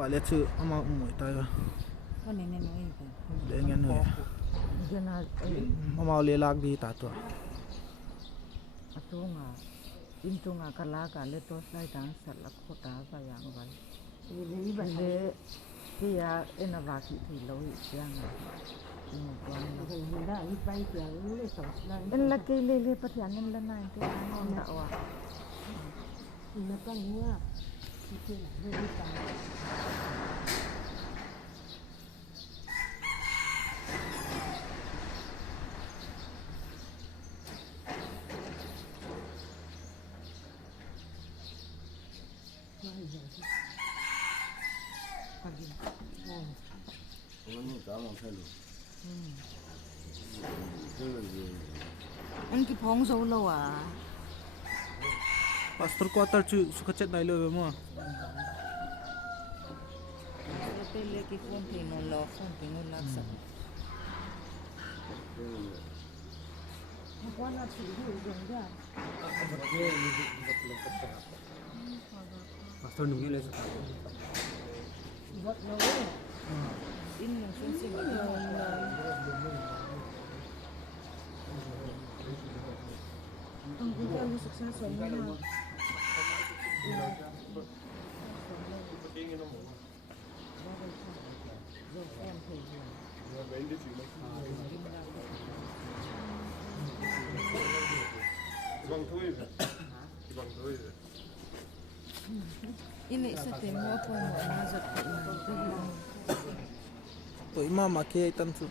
quả liệt sự ama mồi tay à con này nên nói gì để nghe nữa giờ nào ama lê lạc đi ta tua atunga intunga kalaga le tos lai dan salak khota ba yang vai le tia enava ki thi loi yang en la ke le pathian en la nai te an da wa na ka nia ki le ta anh cái phong sâu lâu à pastor quarter chu suka chat nai lo mo cái lệ cái phong thì nó lo phong thì nó lạc sắc quan là chỉ hiểu dùng đấy pastor nungi le sa vật lâu in những sinh sinh cái ang kita mo successful na ini sa temo po mo nazat ko to ima ma ke tan chu